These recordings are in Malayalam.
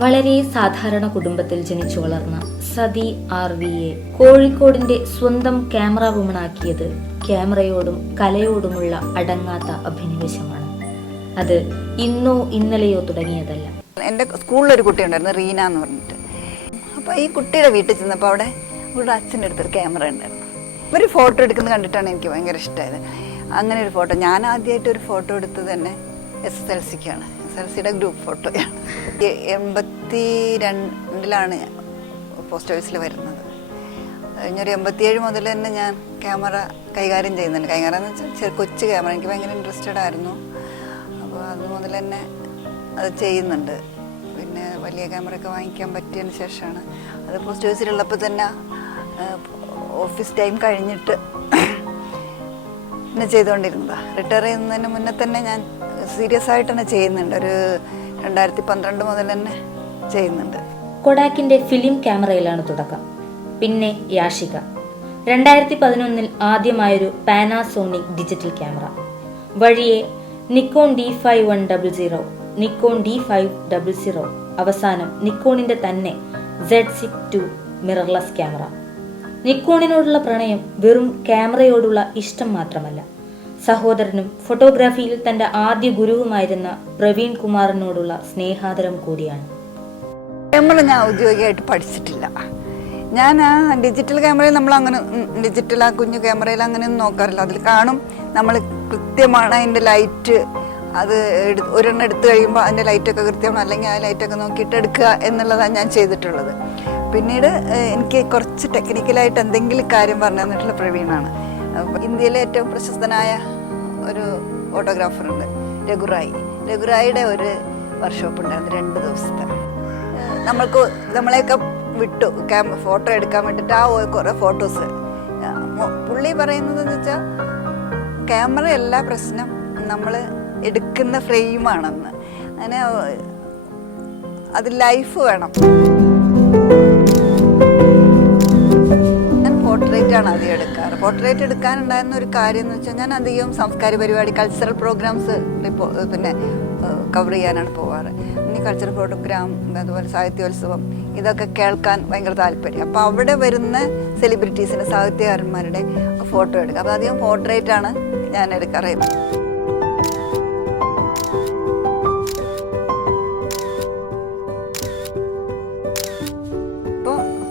വളരെ സാധാരണ കുടുംബത്തിൽ ജനിച്ചു വളർന്ന സതി RVയെ കോഴിക്കോടിന്റെ സ്വന്തം ക്യാമറ വുമണാക്കിയത് ക്യാമറയോടും കലയോടുമുള്ള അടങ്ങാത്ത അഭിനിവേശമാണ്. അത് ഇന്നോ ഇന്നലെയോ തുടങ്ങിയതല്ല. എൻ്റെ സ്കൂളിലൊരു കുട്ടിയുണ്ടായിരുന്നു, റീന എന്ന് പറഞ്ഞിട്ട്. അപ്പോൾ ഈ കുട്ടിയുടെ വീട്ടിൽ ചെന്നപ്പോൾ അവിടെ ഇവിടെ അച്ഛൻ്റെ അടുത്തൊരു ക്യാമറ ഉണ്ടായിരുന്നു. ഒരു ഫോട്ടോ എടുക്കുന്നത് കണ്ടിട്ടാണ് എനിക്ക് ഭയങ്കര ഇഷ്ടമായത്. അങ്ങനെ ഒരു ഫോട്ടോ ഞാൻ ആദ്യമായിട്ട് ഒരു ഫോട്ടോ എടുത്തത് തന്നെ SSLCക്കാണ്. SSLCയുടെ ഗ്രൂപ്പ് ഫോട്ടോയാണ്. 82 പോസ്റ്റ് ഓഫീസിൽ വരുന്നത്. കഴിഞ്ഞൊരു 87 മുതൽ തന്നെ ഞാൻ ക്യാമറ കൈകാര്യം ചെയ്യുന്നുണ്ട്. കൈകാര്യം എന്ന് വെച്ചാൽ കൊച്ചു ക്യാമറ എനിക്ക് ഭയങ്കര ഇൻട്രസ്റ്റഡ് ആയിരുന്നു. അപ്പോൾ അത് മുതൽ തന്നെ അത് ചെയ്യുന്നുണ്ട്. പിന്നെ വലിയ ക്യാമറയൊക്കെ വാങ്ങിക്കാൻ പറ്റിയതിന് ശേഷമാണ് അത് പോസ്റ്റ് ഓഫീസിലുള്ളപ്പോൾ തന്നെ ഓഫീസ് ടൈം കഴിഞ്ഞിട്ട് പിന്നെ ചെയ്തുകൊണ്ടിരുന്നതാണ്. റിട്ടയർ ചെയ്യുന്നതിന് മുന്നേ തന്നെ ഞാൻ സീരിയസ് ആയിട്ട് തന്നെ ചെയ്യുന്നുണ്ട്. ഒരു 2012 മുതൽ തന്നെ ചെയ്യുന്നുണ്ട്. കൊഡാക്കിന്റെ ഫിലിം ക്യാമറയിലാണ് തുടക്കം. പിന്നെ യാഷിക. 2011 ആദ്യമായൊരു പാനാസോണിക് ഡിജിറ്റൽ ക്യാമറ. വഴിയെ നിക്കോൺ D5100, നിക്കോൺ D500, അവസാനം നിക്കോണിന്റെ തന്നെ Z6II മിറർലെസ് ക്യാമറ. നിക്കോണിനോടുള്ള പ്രണയം വെറും ക്യാമറയോടുള്ള ഇഷ്ടം മാത്രമല്ല, സഹോദരനും ഫോട്ടോഗ്രാഫിയിൽ തന്റെ ആദ്യ ഗുരുവുമായിരുന്ന പ്രവീൺ കുമാറിനോടുള്ള സ്നേഹാദരം കൂടിയാണ്. ക്യാമറ ഞാൻ ഔദ്യോഗികമായിട്ട് പഠിച്ചിട്ടില്ല. ഞാൻ ഡിജിറ്റൽ ക്യാമറയിൽ നമ്മളങ്ങനെ ഡിജിറ്റൽ കുഞ്ഞു ക്യാമറയിൽ അങ്ങനെയൊന്നും നോക്കാറില്ല. അതിൽ കാണും നമ്മൾ കൃത്യമാണ് അതിൻ്റെ ലൈറ്റ്, അത് ഒരെണ്ണം എടുത്തു കഴിയുമ്പോൾ അതിൻ്റെ ലൈറ്റൊക്കെ കൃത്യമാണ്, അല്ലെങ്കിൽ ആ ലൈറ്റൊക്കെ നോക്കിയിട്ട് എടുക്കുക എന്നുള്ളതാണ് ഞാൻ ചെയ്തിട്ടുള്ളത്. പിന്നീട് എനിക്ക് കുറച്ച് ടെക്നിക്കലായിട്ട് എന്തെങ്കിലും കാര്യം പറഞ്ഞു തന്നിട്ടുള്ള പ്രവീണാണ്. ഇന്ത്യയിലെ ഏറ്റവും പ്രശസ്തനായ ഒരു ഫോട്ടോഗ്രാഫറുണ്ട്, രഘുറായിയുടെ ഒരു വർക്ക്ഷോപ്പ് ഉണ്ടായിരുന്നു 2 ദിവസത്തെ. നമ്മളെയൊക്കെ വിട്ടു ഫോട്ടോ എടുക്കാൻ വേണ്ടിയിട്ട് കുറേ ഫോട്ടോസ്. പുള്ളി പറയുന്നതെന്ന് വെച്ചാൽ ക്യാമറയല്ല പ്രശ്നം, നമ്മൾ എടുക്കുന്ന ഫ്രെയിമാണെന്ന്. അങ്ങനെ അത് ലൈഫ് വേണം. ഞാൻ പോർട്രേറ്റാണ് അധികം എടുക്കാറ്. പോർട്രേറ്റ് എടുക്കാനുണ്ടായിരുന്ന ഒരു കാര്യം എന്ന് വെച്ചാൽ ഞാൻ അധികം സാംസ്കാരിക പരിപാടി, കൾച്ചറൽ പ്രോഗ്രാംസ് പിന്നെ കവർ ചെയ്യാനാണ് പോവാറ്. ഇനി കൾച്ചറൽ പ്രോഗ്രാം, അതുപോലെ സാഹിത്യോത്സവം, ഇതൊക്കെ കേൾക്കാൻ ഭയങ്കര താല്പര്യം. അപ്പോൾ അവിടെ വരുന്ന സെലിബ്രിറ്റീസിൻ്റെ, സാഹിത്യകാരന്മാരുടെ ഫോട്ടോ എടുക്കുക. അപ്പോൾ അധികം പോർട്രേറ്റാണ് ഞാൻ എടുക്കാറ്.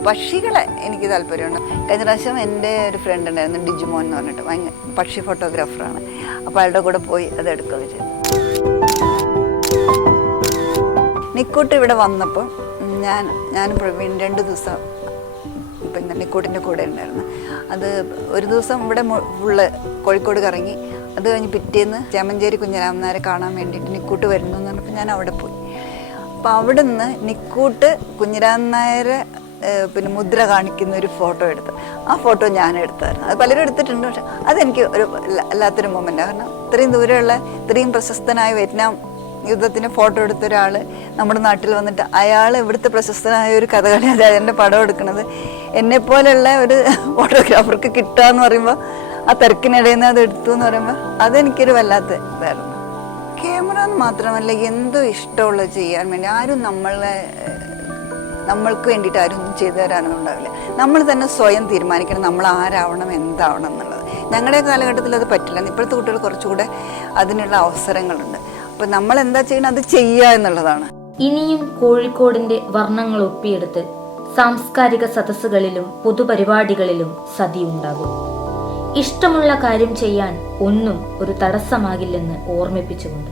പക്ഷികളെ എനിക്ക് താല്പര്യമുണ്ട്. കഴിഞ്ഞ പ്രാവശ്യം എൻ്റെ ഒരു ഫ്രണ്ട് ഉണ്ടായിരുന്നു, ഡിജിമോൻ എന്ന് പറഞ്ഞിട്ട്, ഭയങ്കര പക്ഷി ഫോട്ടോഗ്രാഫറാണ്. അപ്പോൾ അയാളുടെ കൂടെ പോയി അത് എടുക്കുകയൊക്കെ ചെയ്തു. നിക്കൂട്ട് ഇവിടെ വന്നപ്പോൾ ഞാൻ പ്രവീൺ 2 ദിവസം പിന്നെ നിക്കൂട്ടിൻ്റെ കൂടെ ഉണ്ടായിരുന്നു. അത് ഒരു ദിവസം ഇവിടെ ഫുള്ള് കോഴിക്കോട് കറങ്ങി. അത് കഴിഞ്ഞ് പിറ്റേന്ന് ചേമഞ്ചേരി കുഞ്ഞിരാമൻ നായരെ കാണാൻ വേണ്ടിയിട്ട് നിക്കൂട്ട് വരുന്നു എന്ന് പറഞ്ഞപ്പോൾ ഞാൻ അവിടെ പോയി. അപ്പോൾ അവിടെ നിന്ന് നിക്കൂട്ട് കുഞ്ഞിരാമൻ നായരെ പിന്നെ മുദ്ര കാണിക്കുന്ന ഒരു ഫോട്ടോ എടുത്തു. ആ ഫോട്ടോ ഞാൻ എടുത്തായിരുന്നു. അത് പലരും എടുത്തിട്ടുണ്ട്. പക്ഷെ അതെനിക്ക് ഒരു അല്ലാത്തൊരു മൊമെൻ്റാണ്. കാരണം ഇത്രയും ദൂരെയുള്ള, ഇത്രയും പ്രശസ്തനായ വിയറ്റ്നാം യുദ്ധത്തിന് ഫോട്ടോ എടുത്ത ഒരാൾ നമ്മുടെ നാട്ടിൽ വന്നിട്ട് അയാൾ ഇവിടുത്തെ പ്രശസ്തനായ ഒരു കഥകളി രാജാവിൻ്റെ പടം എടുക്കുന്നത് എന്നെപ്പോലെയുള്ള ഒരു ഫോട്ടോഗ്രാഫർക്ക് കിട്ടുക എന്ന് പറയുമ്പോൾ, ആ തിരക്കിനിടയിൽ നിന്ന് അത് എടുത്തു എന്ന് പറയുമ്പോൾ അതെനിക്കൊരു വല്ലാത്ത ഇതായിരുന്നു. ക്യാമറ എന്ന് മാത്രമല്ല, എന്തോ ഇഷ്ടമുള്ളത് ചെയ്യാൻ വേണ്ടി ആരും നമ്മൾക്ക് വേണ്ടിയിട്ട് ആരും ഒന്നും ചെയ്തു തരാനൊന്നും ഉണ്ടാവില്ല. നമ്മൾ തന്നെ സ്വയം തീരുമാനിക്കണം നമ്മൾ ആരാവണം, എന്താവണം എന്നുള്ളത്. ഞങ്ങളുടെ കാലഘട്ടത്തിൽ അത് പറ്റില്ല. ഇപ്പോഴത്തെ കുട്ടികൾ കുറച്ചുകൂടെ അതിനുള്ള അവസരങ്ങളുണ്ട്. അപ്പം നമ്മൾ എന്താ ചെയ്യണം, അത് ചെയ്യുക എന്നുള്ളതാണ്. ഇനിയും കോഴിക്കോടിന്റെ വർണ്ണങ്ങൾ ഒപ്പിയെടുത്ത് സാംസ്കാരിക സദസ്സുകളിലും പൊതുപരിപാടികളിലും സതി ഉണ്ടാകും. ഇഷ്ടമുള്ള കാര്യം ചെയ്യാൻ ഒന്നും ഒരു തടസ്സമാകില്ലെന്ന് ഓർമ്മിപ്പിച്ചുകൊണ്ട്